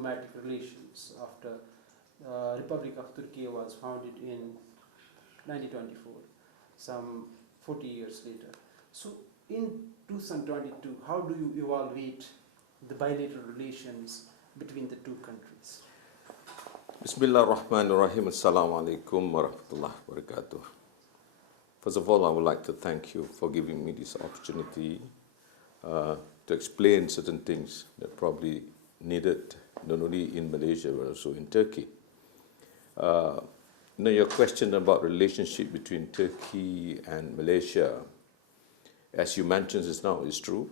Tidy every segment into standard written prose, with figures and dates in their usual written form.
diplomatic relations after Republic of Türkiye was founded in 1924, some 40 years later. So in 2022, how do you evaluate the bilateral relations between the two countries? Bismillahirrahmanirrahim. Assalamu alaikum wa rahmatullahi wa barakatuh. First of all, I would like to thank you for giving me this opportunity to explain certain things that probably needed not only in Malaysia but also in Turkey. Your question about relationship between Turkey and Malaysia, as you mentioned just now, is true.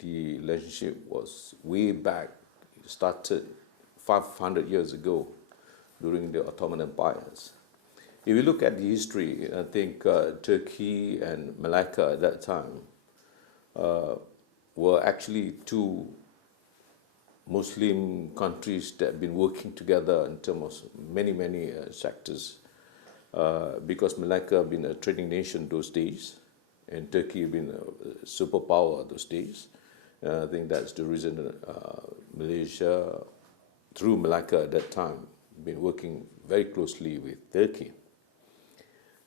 The relationship was way back, started 500 years ago during the Ottoman empires. If you look at the history, I think Turkey and Malacca at that time were actually two Muslim countries that have been working together in terms of many sectors, because Malacca had been a trading nation those days and Turkey had been a superpower those days. I think that's the reason Malaysia, through Malacca at that time, been working very closely with Turkey.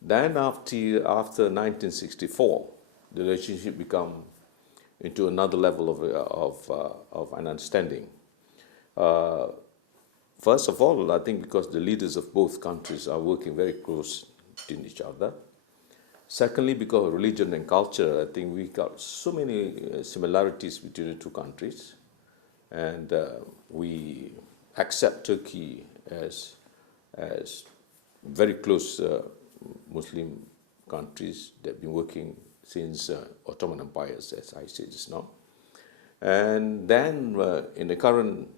Then after 1964, the relationship become into another level of an understanding. First of all, I think because the leaders of both countries are working very close to each other. Secondly, because of religion and culture, I think we got so many similarities between the two countries, and we accept Turkey as very close Muslim countries that have been working since Ottoman empires, as I said just now. And then in the current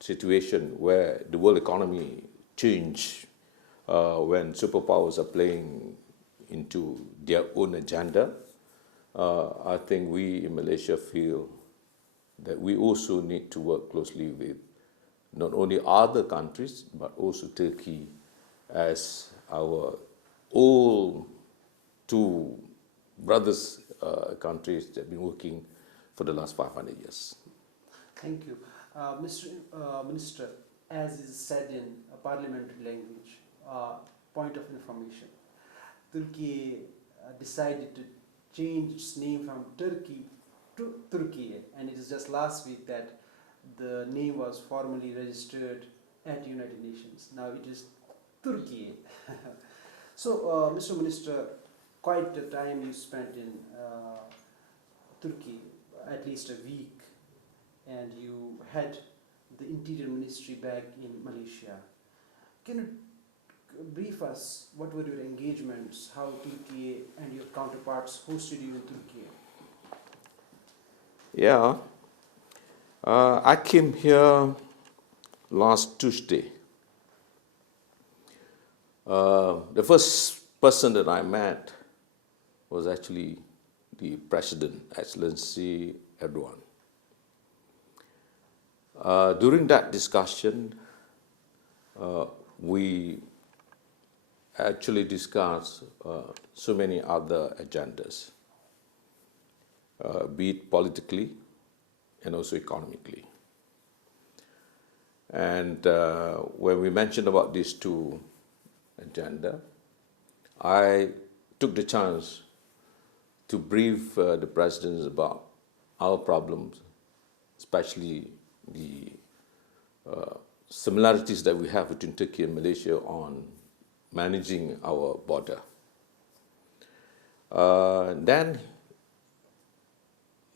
situation where the world economy changed, when superpowers are playing into their own agenda, I think we in Malaysia feel that we also need to work closely with not only other countries but also Turkey as our all two brothers countries that have been working for the last 500 years. Thank you. Mr. Minister, as is said in a parliamentary language, point of information, Türkiye decided to change its name from Turkey to Türkiye, and it is just last week that the name was formally registered at United Nations. Now it is Türkiye. So, Mr. Minister, quite the time you spent in Turkey, at least a week, and you had the Interior Ministry back in Malaysia. Can you brief us what were your engagements, how Turkey and your counterparts hosted you in Turkey? Yeah, I came here last Tuesday. The first person that I met was actually the President, Excellency Erdogan. During that discussion, we actually discussed so many other agendas, be it politically and also economically. And when we mentioned about these two agenda, I took the chance to brief the presidents about our problems, especially the similarities that we have between Turkey and Malaysia on managing our border. Then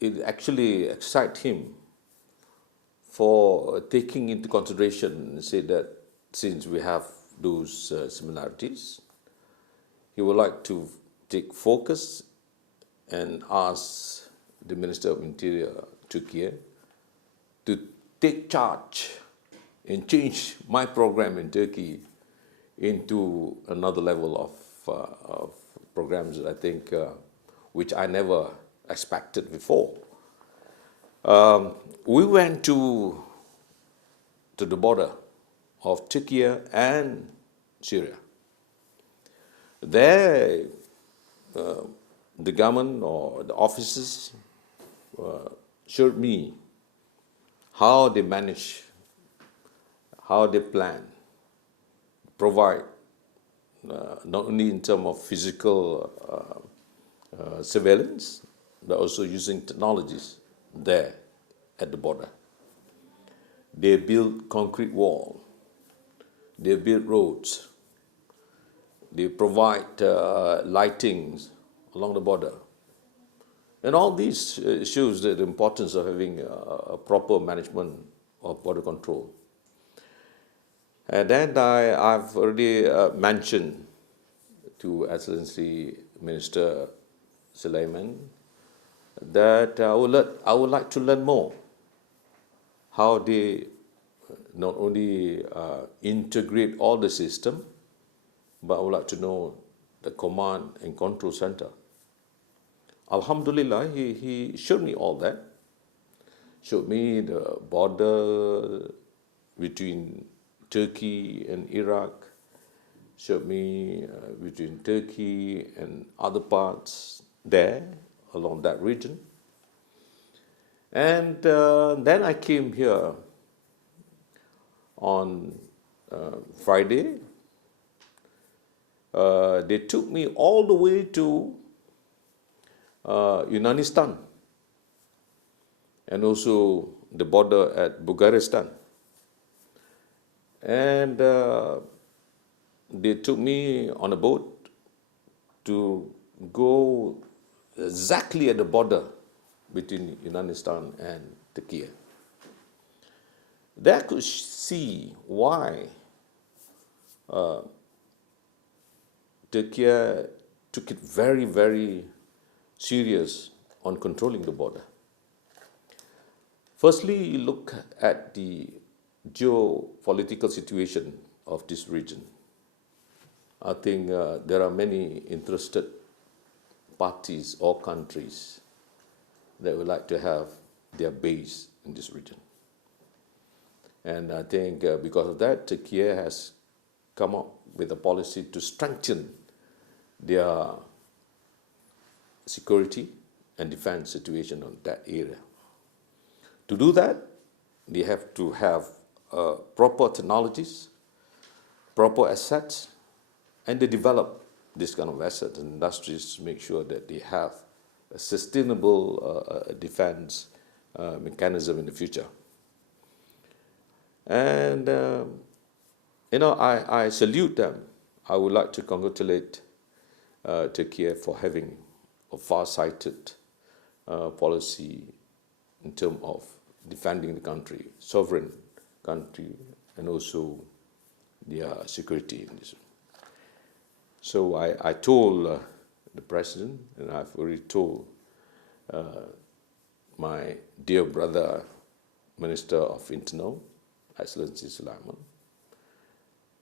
it actually excited him for taking into consideration and say that since we have those similarities, he would like to take focus and ask the Minister of Interior, Türkiye, to take charge and change my program in Turkey into another level of programs, I think, which I never expected before. We went to the border of Turkey and Syria. There, the government or the officers showed me how they manage how they plan, provide, not only in terms of physical surveillance, but also using technologies there at the border. They build concrete wall, they build roads, they provide lightings along the border. And all these shows the importance of having a proper management of border control. And then I've already mentioned to Excellency Minister Sulaiman that I would like to learn more how they not only integrate all the system, but I would like to know the command and control center. Alhamdulillah, he showed me all that. Showed me the border between Turkey and Iraq. Showed me between Turkey and other parts there, along that region. And then I came here on Friday. They took me all the way to Yunanistan and also the border at Bulgaristan. And they took me on a boat to go exactly at the border between Yunanistan and Türkiye. There I could see why Türkiye took it very, very serious on controlling the border. Firstly, look at the geopolitical situation of this region. I think there are many interested parties or countries that would like to have their base in this region. And I think because of that, Türkiye has come up with a policy to strengthen their security and defense situation on that area. To do that, they have to have proper technologies, proper assets, and they develop this kind of assets and industries to make sure that they have a sustainable defense mechanism in the future. And, I salute them. I would like to congratulate Türkiye for having a far-sighted policy in terms of defending the country, sovereign country, and also their security in this. So I told the President, and I've already told my dear brother, Minister of Internal, Excellency Sulaiman,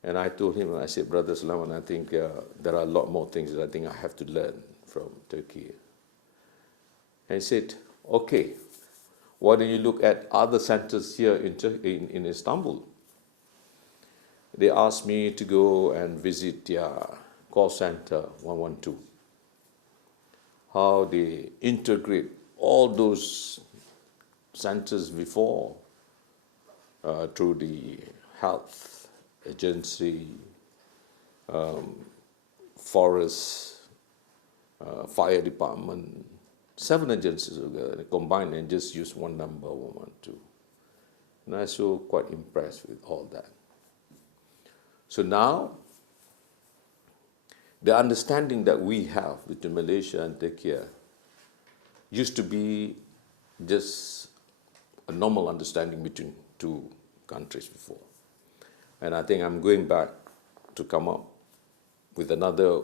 and I told him, I said, Brother Sulaiman, I think there are a lot more things that I think I have to learn from Turkey. And he said, okay, why don't you look at other centers here in Istanbul? They asked me to go and visit their call center 112, how they integrate all those centers before through the health agency, forest, fire department, 7 agencies combined and just use one number, 112. And I was so quite impressed with all that. So now, the understanding that we have between Malaysia and Türkiye used to be just a normal understanding between two countries before. And I think I'm going back to come up with another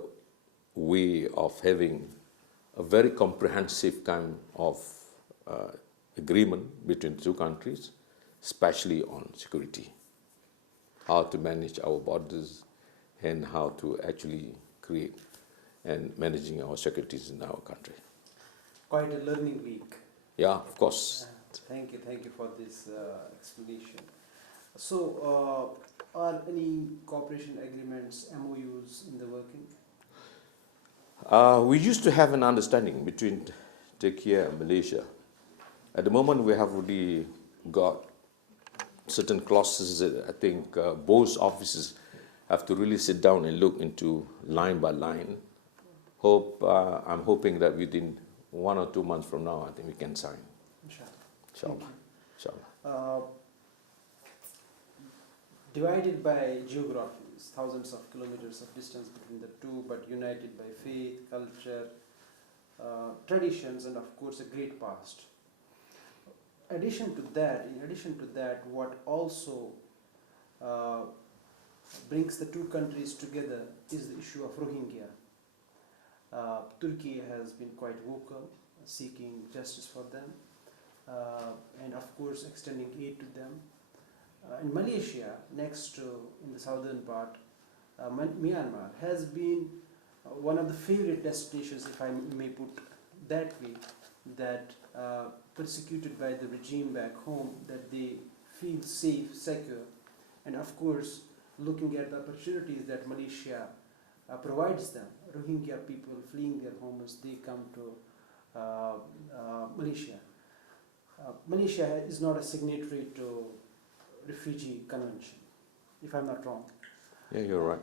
way of having a very comprehensive kind of agreement between the two countries, especially on security, how to manage our borders and how to actually create and managing our securities in our country. Quite a learning week. Yeah, of course. Thank you for this explanation. So, are any cooperation agreements, MOUs in the working? We used to have an understanding between Türkiye and Malaysia. At the moment, we have already got certain clauses that I think both offices have to really sit down and look into line by line. I'm hoping that within 1 or 2 months from now, I think we can sign. Inshallah. Inshallah. Inshallah. Divided by geographies, thousands of kilometers of distance between the two, but united by faith, culture, traditions, and of course a great past. In addition to that, what also brings the two countries together is the issue of Rohingya. Turkey has been quite vocal, seeking justice for them, and of course extending aid to them. In Malaysia, next to in the southern part, Myanmar has been one of the favorite destinations, if I may put that way, that persecuted by the regime back home, that they feel safe, secure, and of course looking at the opportunities that Malaysia provides them. Rohingya people fleeing their homes, they come to Malaysia. Malaysia is not a signatory to Refugee Convention, if I'm not wrong. Yeah, you're right.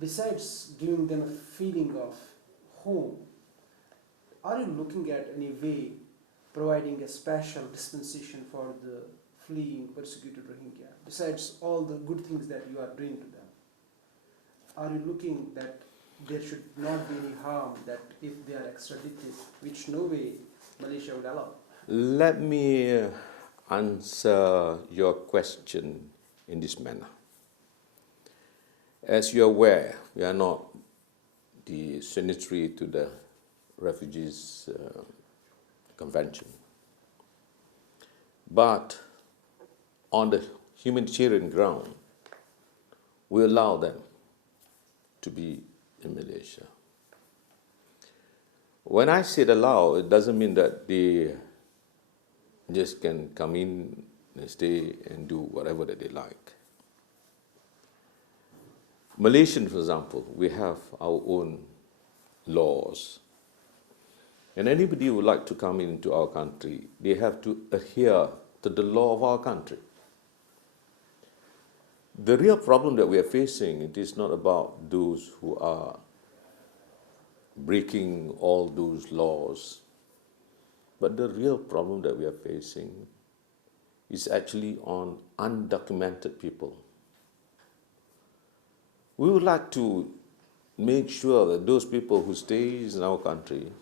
Besides giving them a feeling of home, are you looking at any way providing a special dispensation for the fleeing, persecuted Rohingya? Besides all the good things that you are doing to them, are you looking that there should not be any harm that if they are extradited, which no way Malaysia would allow? Let me answer your question in this manner. As you're aware, we are not the signatory to the Refugees Convention. But on the humanitarian ground, we allow them to be in Malaysia. When I said allow, it doesn't mean that they just can come in and stay and do whatever that they like. Malaysian, for example, we have our own laws. And anybody who would like to come into our country, they have to adhere to the law of our country. The real problem that we are facing, it is not about those who are breaking all those laws, but the real problem that we are facing is actually on undocumented people. We would like to make sure that those people who stay in our country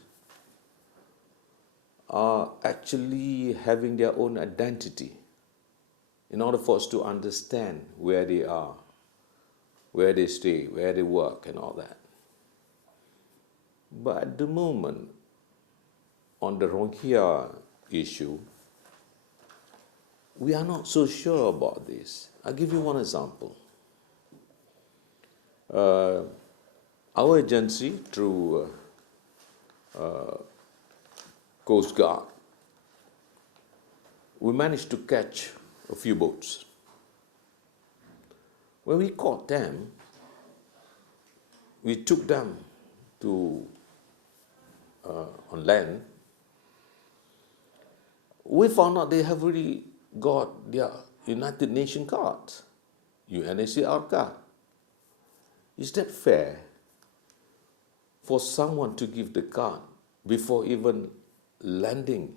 are actually having their own identity in order for us to understand where they are, where they stay, where they work and all that. But at the moment, on the Rohingya issue, we are not so sure about this. I'll give you one example. Our agency, through Coast Guard, we managed to catch a few boats. When we caught them, we took them to on land. We found out they have already got their United Nations cards, UNHCR card. Is that fair for someone to give the card before even landing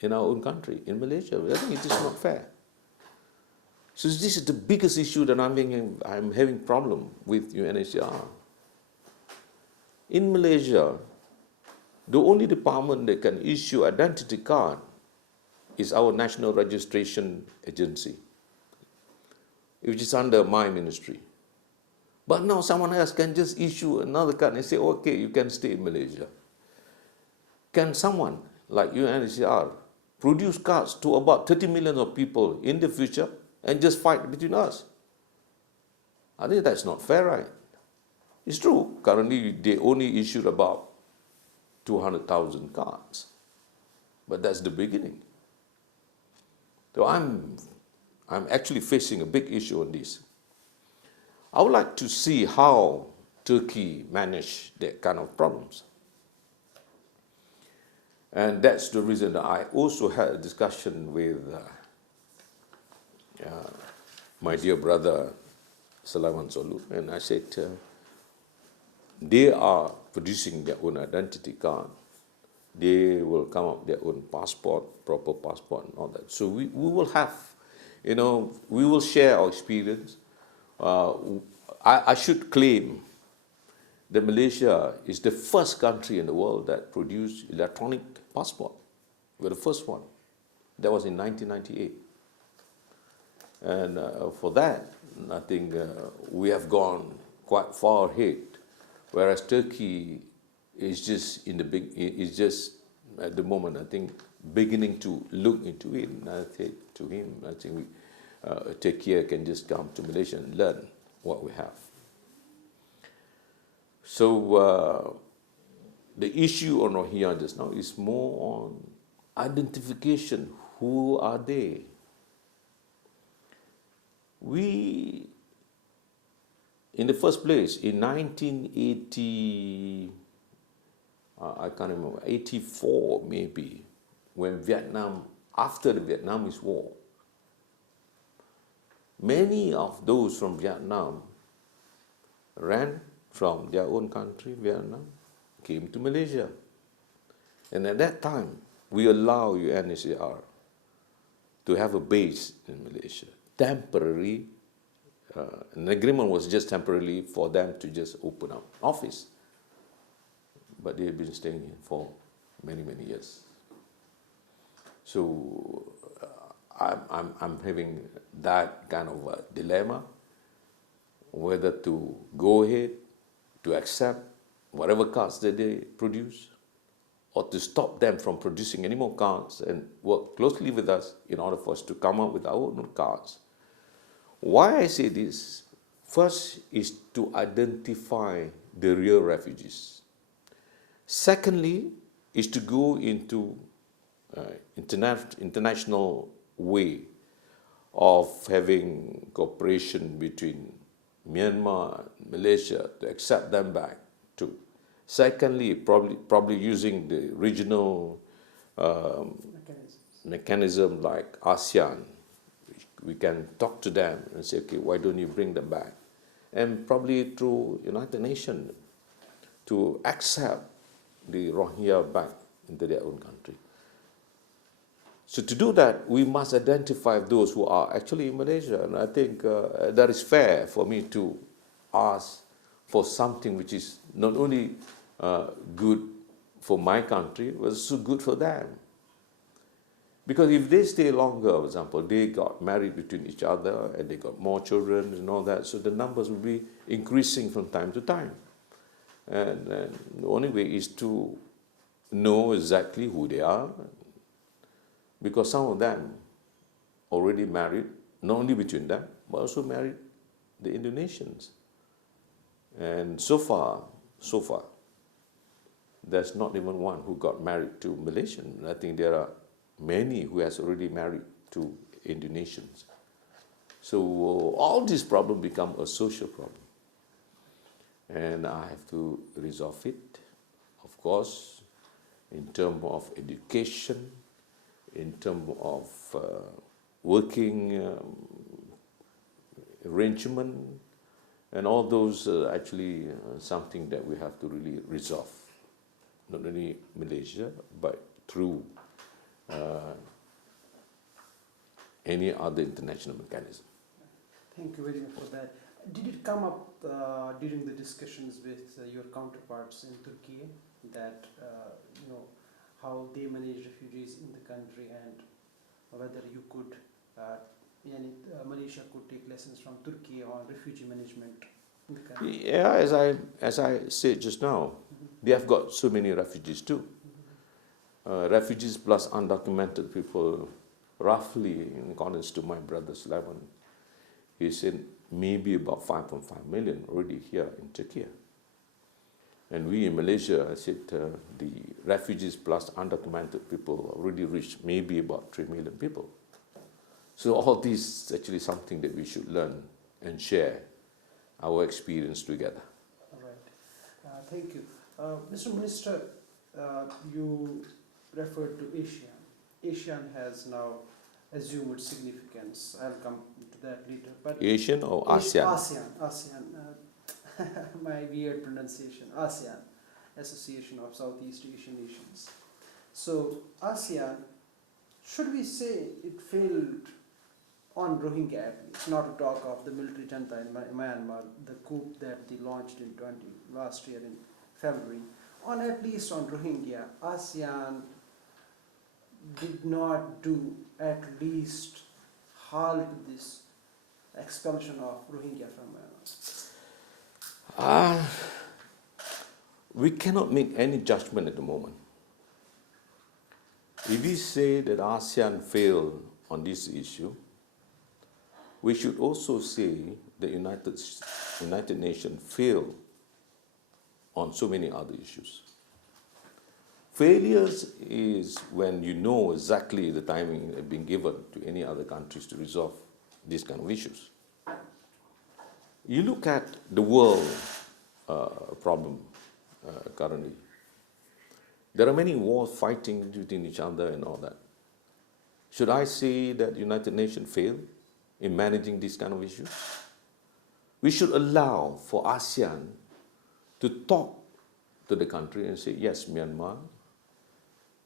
in our own country, in Malaysia? I think it is not fair. So this is the biggest issue that I'm having problem with UNHCR. In Malaysia, the only department that can issue identity card is our National Registration Agency, which is under my ministry. But now someone else can just issue another card and say, okay, you can stay in Malaysia. Can someone like UNHCR produce cards to about 30 million of people in the future and just fight between us? I think that's not fair, right? It's true, currently they only issued about 200,000 cards. But that's the beginning. So I'm actually facing a big issue on this. I would like to see how Turkey manage that kind of problems. And that's the reason that I also had a discussion with my dear brother Sulaiman Solu, and I said, they are producing their own identity card. They will come up with their own passport, proper passport and all that. So we will have, we will share our experience. I should claim that Malaysia is the first country in the world that produced electronic passport. We're the first one. That was in 1998. And for that, I think we have gone quite far ahead, whereas Turkey is just at the moment, I think, beginning to look into it. And I said to him, I think TÜRKİYE can just come to Malaysia and learn what we have. So the issue on Rohingya just now is more on identification. Who are they? We, in the first place, in 1980, I can't remember, 84 maybe, when Vietnam, after the Vietnamese War, many of those from Vietnam ran from their own country, Vietnam, came to Malaysia. And at that time, we allow UNHCR to have a base in Malaysia, temporary. An agreement was just temporarily for them to just open up office. But they have been staying here for many, many years. So I'm having that kind of a dilemma, whether to go ahead, to accept whatever cards that they produce, or to stop them from producing any more cards and work closely with us in order for us to come up with our own cards. Why I say this? First is to identify the real refugees. Secondly is to go into international way of having cooperation between Myanmar and Malaysia to accept them back too. Secondly, probably using the regional mechanism like ASEAN. We can talk to them and say, okay, why don't you bring them back? And probably through United Nations to accept the Rohingya back into their own country. So to do that, we must identify those who are actually in Malaysia. And I think that is fair for me to ask for something which is not only good for my country, but also good for them. Because if they stay longer, for example, they got married between each other and they got more children and all that, so the numbers will be increasing from time to time. And the only way is to know exactly who they are, because some of them already married, not only between them, but also married the Indonesians. And so far, there's not even one who got married to Malaysian. I think there are many who has already married to Indonesians. So all these problems become a social problem. And I have to resolve it, of course, in terms of education, in terms of working arrangement, and all those actually something that we have to really resolve. Not only Malaysia, but through any other international mechanism. Thank you very much for that. Did it come up during the discussions with your counterparts in Türkiye that how they manage refugees in the country, and whether you could, Malaysia could take lessons from Türkiye on refugee management in the country? Yeah, as I said just now, they have got so many refugees too. Refugees plus undocumented people, roughly, in accordance to my brother Sulaiman, he said maybe about 5.5 million already here in Türkiye. And we in Malaysia, I said the refugees plus undocumented people already reached maybe about 3 million people. So all this is actually something that we should learn and share our experience together. All right. Thank you. Mr. Minister, you referred to ASEAN. ASEAN has now assumed significance. I'll come to that later. But Asian or ASEAN? ASEAN. My weird pronunciation. ASEAN, Association of Southeast Asian Nations. So ASEAN, should we say it failed on Rohingya at least, not to talk of the military junta in Myanmar, the coup that they launched in last year in February. At least on Rohingya, ASEAN did not do at least halt this expulsion of Rohingya from Myanmar. We cannot make any judgment at the moment. If we say that ASEAN failed on this issue, we should also say the United Nations failed on so many other issues. Failures is when you know exactly the timing being given to any other countries to resolve these kind of issues. You look at the world problem currently. There are many wars fighting between each other and all that. Should I say that the United Nations failed in managing these kind of issues? We should allow for ASEAN to talk to the country and say, yes, Myanmar,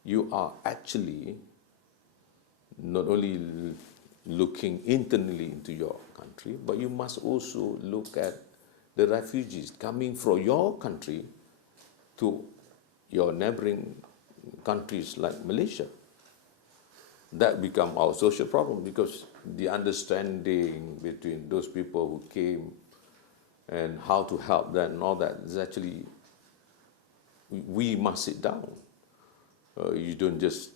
you are actually not only looking internally into your country, but you must also look at the refugees coming from your country to your neighboring countries like Malaysia. That become our social problem because the understanding between those people who came and how to help them and all that is actually, we must sit down. You don't just,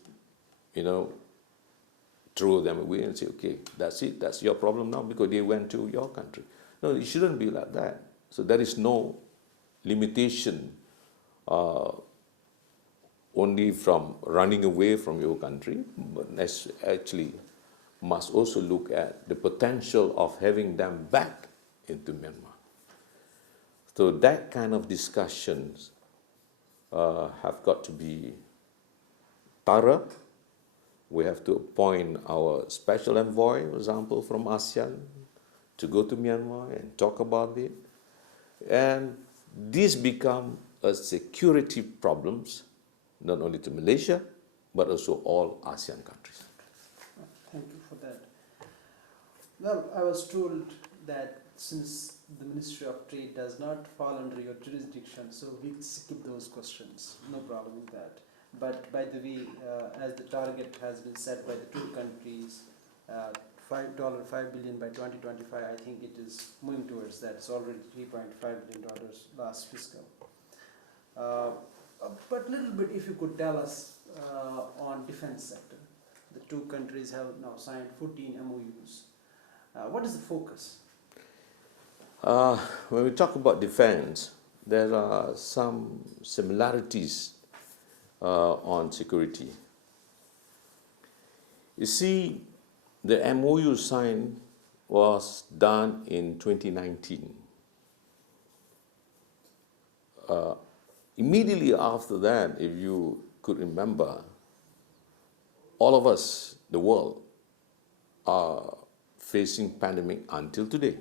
throw them away and say, okay, that's it, that's your problem now because they went to your country. No, it shouldn't be like that. So there is no limitation only from running away from your country, but actually must also look at the potential of having them back into Myanmar. So that kind of discussions have got to be thorough. We have to appoint our special envoy, for example, from ASEAN to go to Myanmar and talk about it. And these become a security problems, not only to Malaysia, but also all ASEAN countries. Thank you for that. Well, I was told that since the Ministry of Trade does not fall under your jurisdiction, so we skip those questions. No problem with that. But by the way, as the target has been set by the two countries, $5 billion by 2025, I think it is moving towards that. It's already $3.5 billion last fiscal. But little bit, if you could tell us on defense sector. The two countries have now signed 14 MOUs. What is the focus? When we talk about defense, there are some similarities on security. You see, the MOU signed was done in 2019. Immediately after that, if you could remember, all of us, the world, are facing pandemic until today.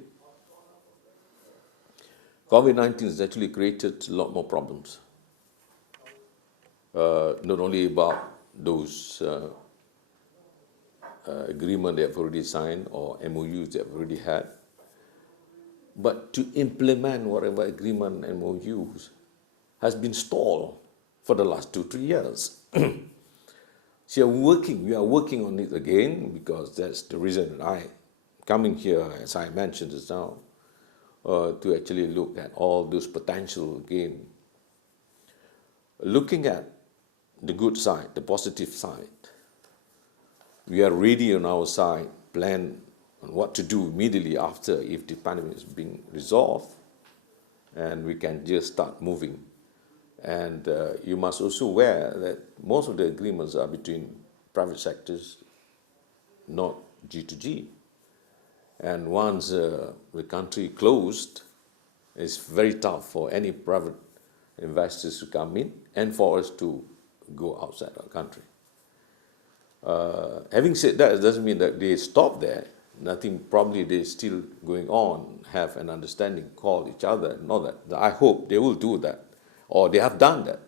COVID-19 has actually created a lot more problems. Not only about those agreements they have already signed or MOUs they have already had, but to implement whatever agreement and MOUs has been stalled for the last 2-3 years. So we are working on it again because that's the reason that I'm coming here, as I mentioned just now, to actually look at all those potential again. Looking at the good side, the positive side, we are ready on our side, plan on what to do immediately after if the pandemic is being resolved, and we can just start moving. And you must also aware that most of the agreements are between private sectors, not G2G. And once the country closed, it's very tough for any private investors to come in and for us to go outside our country. Having said that, it doesn't mean that they stop there. Nothing, probably they're still going on, have an understanding, call each other, and all that. I hope they will do that, or they have done that.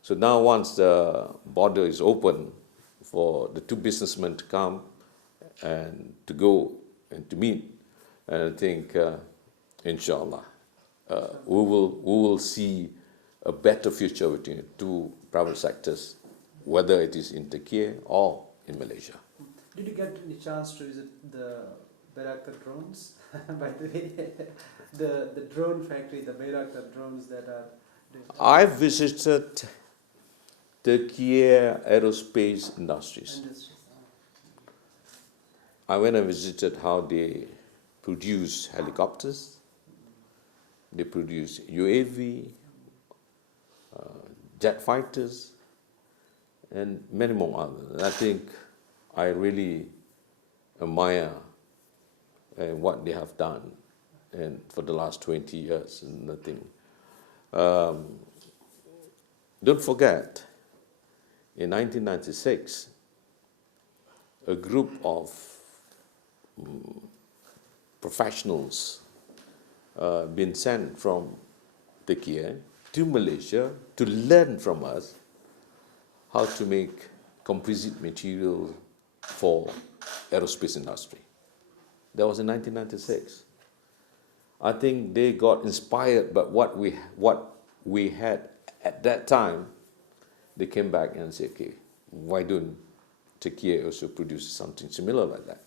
So now once the border is open for the two businessmen to come and to go and to meet, and I think, inshallah, we will see a better future between the two private sectors, whether it is in Türkiye or in Malaysia. Did you get any chance to visit the Bayraktar drones? By the way, the drone factory, the Bayraktar drones that are... I visited Türkiye Aerospace Industries. I went and visited how they produce helicopters, they produce UAV, jet fighters, and many more others. I think I really admire what they have done and for the last 20 years and nothing. Don't forget, in 1996, a group of professionals been sent from Türkiye to Malaysia to learn from us how to make composite material for aerospace industry. That was in 1996. I think they got inspired by what we had at that time. They came back and said, okay, why don't Türkiye also produce something similar like that?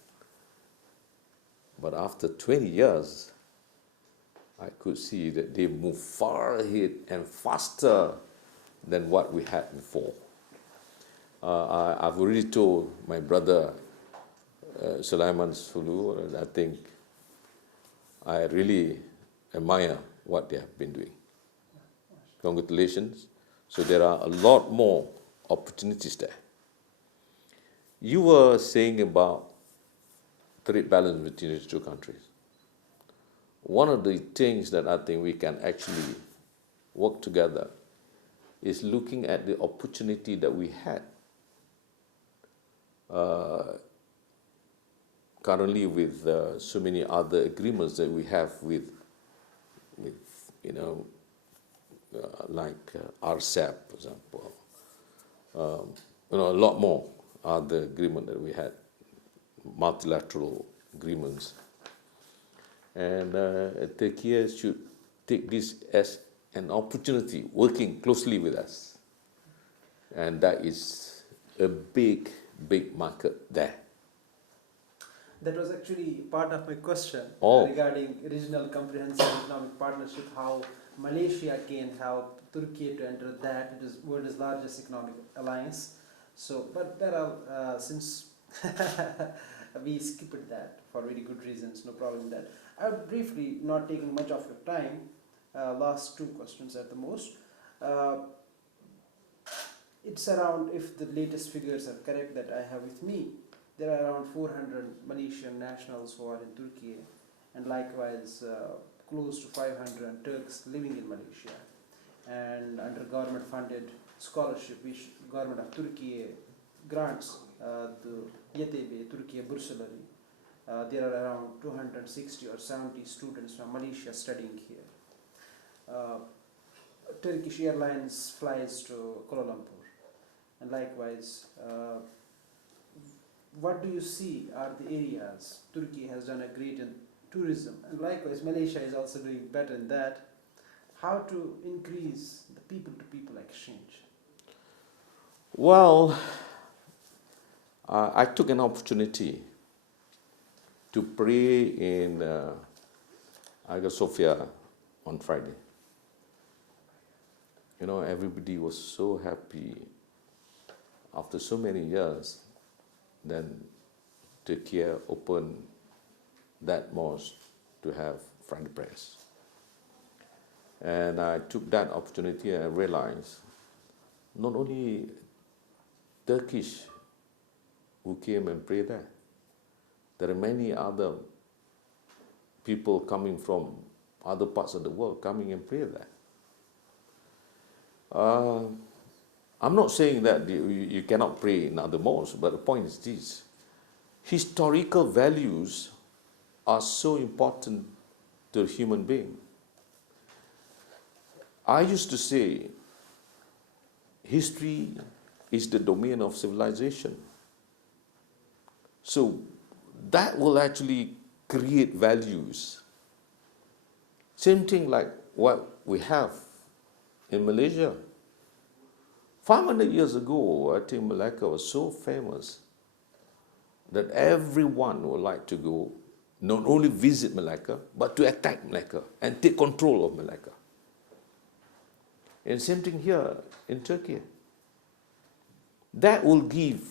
But after 20 years, I could see that they moved far ahead and faster than what we had before. I've already told my brother Sulaiman Sulu, and I think I really admire what they have been doing. Congratulations. So there are a lot more opportunities there. You were saying about trade balance between the two countries. One of the things that I think we can actually work together is looking at the opportunity that we had currently with so many other agreements that we have with like RCEP, for example. A lot more other agreement that we had, multilateral agreements. And Türkiye should take this as an opportunity, working closely with us. And that is a big, big market there. That was actually part of my question regarding regional comprehensive economic partnership, how Malaysia can help Turkey to enter that. It is world's largest economic alliance. So, but there are, since we skipped that for very good reasons, no problem with that. I would briefly, not taking much of your time, last two questions at the most. It's around, if the latest figures are correct that I have with me, there are around 400 Malaysian nationals who are in Turkey, and likewise close to 500 Turks living in Malaysia. And under government funded scholarship which government of Turkey grants, the YTB Türkiye Bursary, there are around 260 or 70 students from Malaysia studying here. Turkish Airlines flies to Kuala Lumpur, and likewise what do you see are the areas? Turkey has done a great in tourism, and likewise Malaysia is also doing better in that. How to increase the people-to-people exchange? Well, I took an opportunity to pray in Hagia Sophia on Friday. You know, everybody was so happy after so many years. Then Türkiye opened that mosque to have Friday prayers. And I took that opportunity and I realized not only Turkish who came and prayed there, there are many other people coming from other parts of the world coming and pray there. I'm not saying that you cannot pray in other mosques, but the point is this. Historical values are so important to a human being. I used to say, history is the domain of civilization. So that will actually create values. Same thing like what we have in Malaysia. 500 years ago, I think Malacca was so famous that everyone would like to go, not only visit Malacca, but to attack Malacca and take control of Malacca. And same thing here in Turkey. That will give,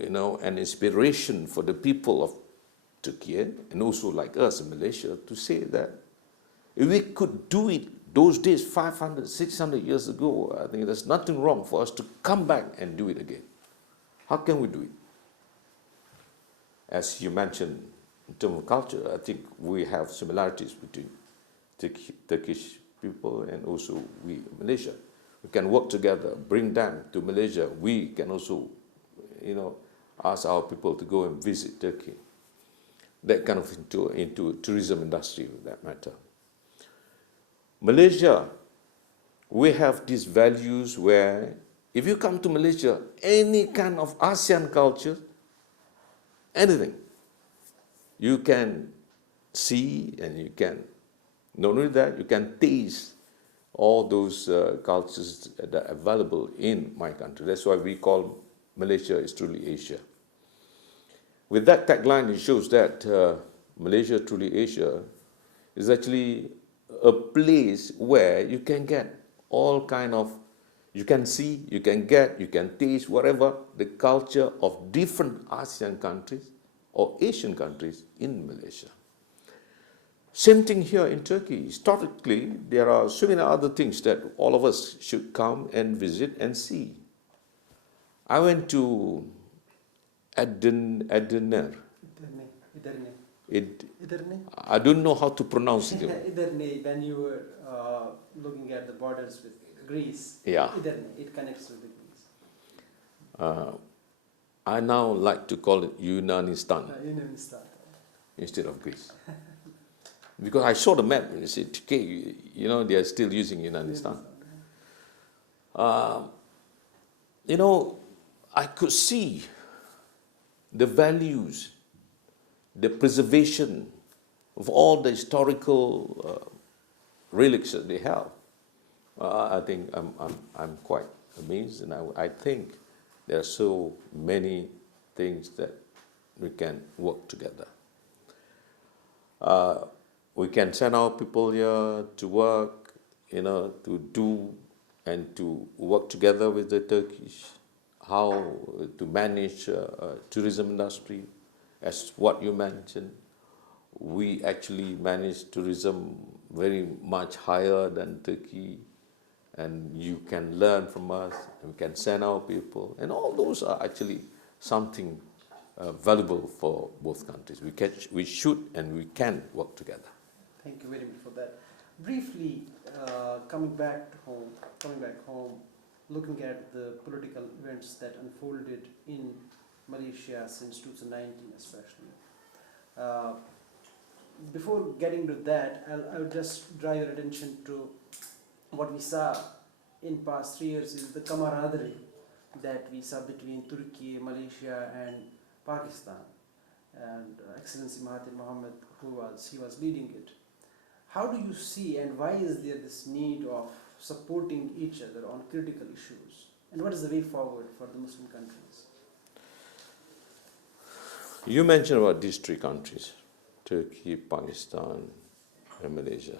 an inspiration for the people of Turkey and also like us in Malaysia to say that if we could do it those days 500, 600 years ago, I think there's nothing wrong for us to come back and do it again. How can we do it? As you mentioned, in terms of culture, I think we have similarities between Turkish people and also we in Malaysia. We can work together, bring them to Malaysia. We can also, ask our people to go and visit Turkey. That kind of into tourism industry, for that matter. Malaysia, we have these values where if you come to Malaysia, any kind of ASEAN culture, anything, you can see and you can, not only that, you can taste all those cultures that are available in my country. That's why we call Malaysia is truly Asia. With that tagline, it shows that Malaysia truly Asia is actually a place where you can get all kind of, you can see, you can get, you can taste, whatever, the culture of different ASEAN countries or Asian countries in Malaysia. Same thing here in Turkey. Historically, there are so many other things that all of us should come and visit and see. I went to Edirne. I don't know how to pronounce it. Edirne, when you were looking at the borders with Greece, yeah. Edirne, it connects with the Greece. I now like to call it Yunanistan instead of Greece. Because I saw the map and I said, okay, they are still using Yunanistan. I could see the values, the preservation of all the historical relics that they have. I think I'm quite amazed, and I think there are so many things that we can work together. We can send our people here to work, to do and to work together with the Turkish, how to manage tourism industry. As what you mentioned, we actually manage tourism very much higher than Turkey, and you can learn from us, and we can send our people, and all those are actually something valuable for both countries. We should and we can work together. Thank you very much for that. Briefly, coming back home, looking at the political events that unfolded in Malaysia since 2019 especially. Before getting to that, I'll just draw your attention to what we saw in past 3 years is the camaraderie that we saw between Türkiye, Malaysia and Pakistan. And Excellency Mahathir Mohamad, he was leading it. How do you see and why is there this need of supporting each other on critical issues? And what is the way forward for the Muslim countries? You mentioned about these three countries, Turkey, Pakistan, and Malaysia.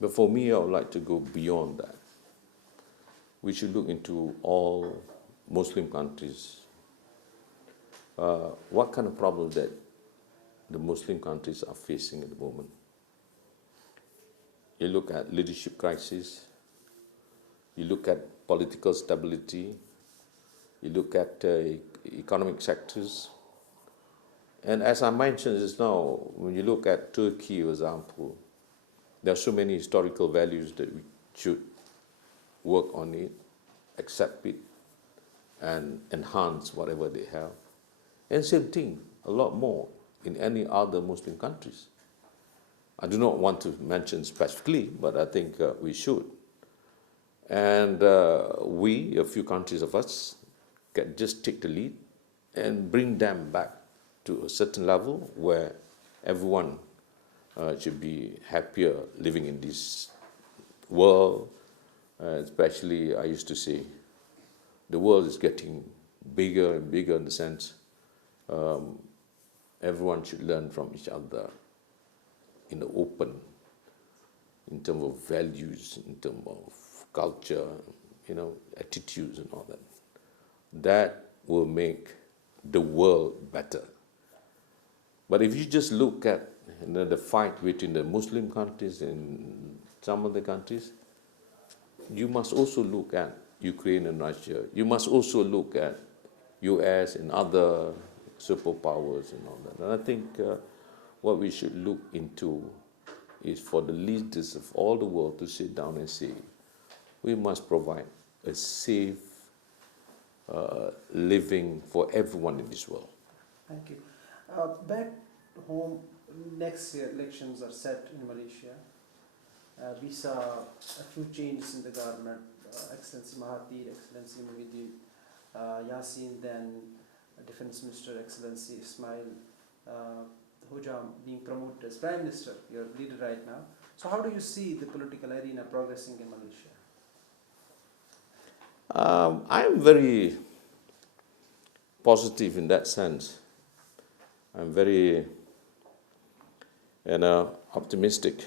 But for me, I would like to go beyond that. We should look into all Muslim countries. What kind of problems that the Muslim countries are facing at the moment? You look at leadership crisis, you look at political stability, you look at economic sectors. And as I mentioned just now, when you look at Turkey, for example, there are so many historical values that we should work on it, accept it, and enhance whatever they have. And same thing, a lot more in any other Muslim countries. I do not want to mention specifically, but I think we should. And we, a few countries of us, can just take the lead and bring them back to a certain level where everyone should be happier living in this world. Especially, I used to say, the world is getting bigger and bigger in the sense everyone should learn from each other in the open, in terms of values, in terms of culture, attitudes and all that. That will make the world better. But if you just look at the fight between the Muslim countries and some other countries, you must also look at Ukraine and Russia. You must also look at US and other superpowers and all that. And I think what we should look into is for the leaders of all the world to sit down and say, we must provide a safe living for everyone in this world. Thank you. Back home, next year elections are set in Malaysia. We saw a few changes in the government. Excellency Mahathir, Excellency Muhyiddin Yassin, then Defense Minister Excellency Ismail Hojam being promoted as Prime Minister, your leader right now. So how do you see the political arena progressing in Malaysia? I am very positive in that sense. I'm very optimistic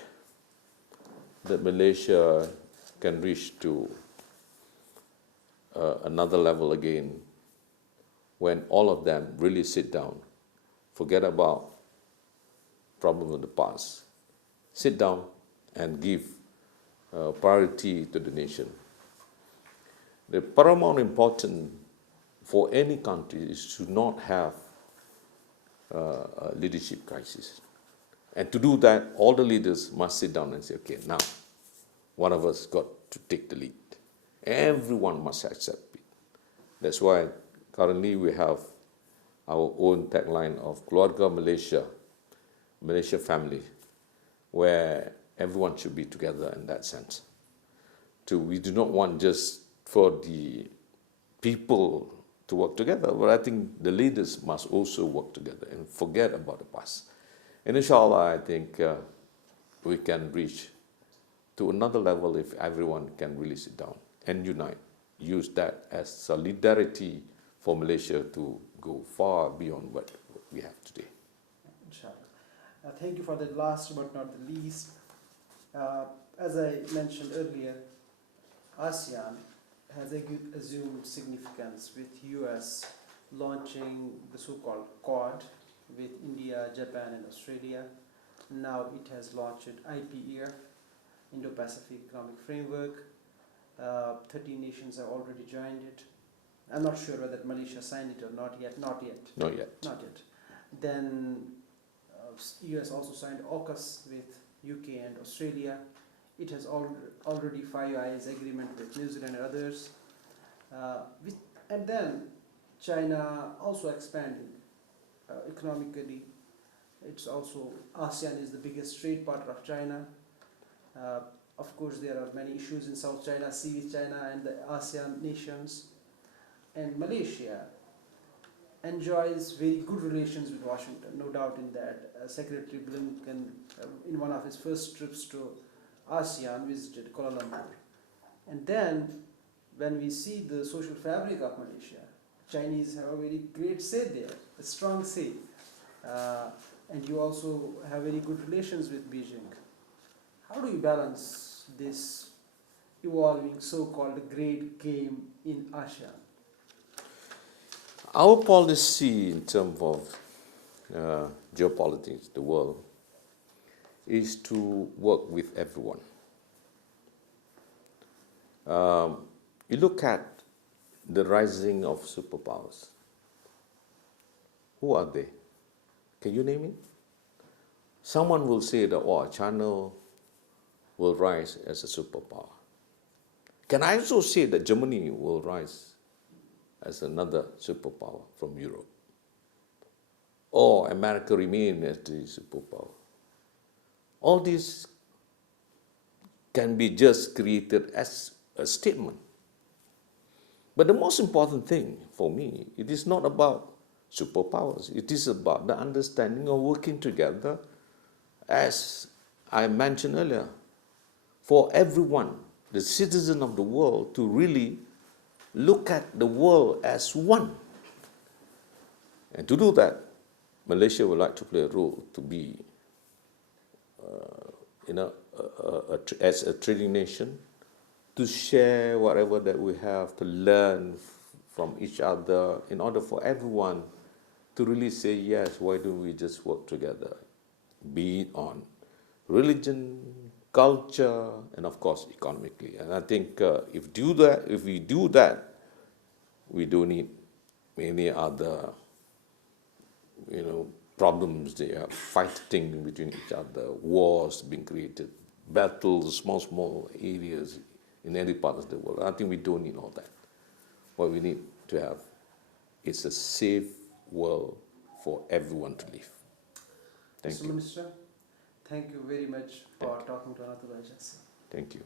that Malaysia can reach to another level again when all of them really sit down, forget about problems of the past, sit down and give priority to the nation. The paramount important for any country is to not have a leadership crisis. And to do that, all the leaders must sit down and say, okay, now one of us got to take the lead. Everyone must accept it. That's why currently we have our own tagline of Keluarga Malaysia, Malaysia family, where everyone should be together in that sense. We do not want just for the people to work together, but I think the leaders must also work together and forget about the past. And inshallah, I think we can reach to another level if everyone can really sit down and unite. Use that as solidarity for Malaysia to go far beyond what we have today. Inshallah. Thank you for the last but not the least. As I mentioned earlier, ASEAN has assumed significance with US launching the so-called Quad with India, Japan and Australia. Now it has launched IPEF, Indo-Pacific Economic Framework. 13 nations have already joined it. I'm not sure whether Malaysia signed it or not yet. Not yet. Then US also signed AUKUS with UK and Australia. It has already Five Eyes agreement with New Zealand and others. And then China also expanding economically. It's also, ASEAN is the biggest trade partner of China. Of course, there are many issues in South China Sea with China and the ASEAN nations. And Malaysia enjoys very good relations with Washington, no doubt in that. Secretary Blinken, in one of his first trips to ASEAN, visited Kuala Lumpur. And then, when we see the social fabric of Malaysia, Chinese have a very great say there, a strong say. And you also have very good relations with Beijing. How do you balance this evolving so-called great game in ASEAN? Our policy in terms of geopolitics, the world, is to work with everyone. You look at the rising of superpowers. Who are they? Can you name it? Someone will say that, China will rise as a superpower. Can I also say that Germany will rise as another superpower from Europe? Or America remain as the superpower? All these can be just created as a statement. But the most important thing for me, it is not about superpowers. It is about the understanding of working together, as I mentioned earlier, for everyone, the citizen of the world, to really look at the world as one. And to do that, Malaysia would like to play a role to be, as a trading nation, to share whatever that we have, to learn from each other, in order for everyone to really say, yes, why don't we just work together? Be it on religion, culture, and of course, economically. And I think if we do that, we don't need many other, problems. They are fighting between each other, wars being created, battles, small areas in any part of the world. I think we don't need all that. What we need to have is a safe world for everyone to live. Thank Mr. you. Minister, thank you very much for talking to Anadolu Agency. Thank you.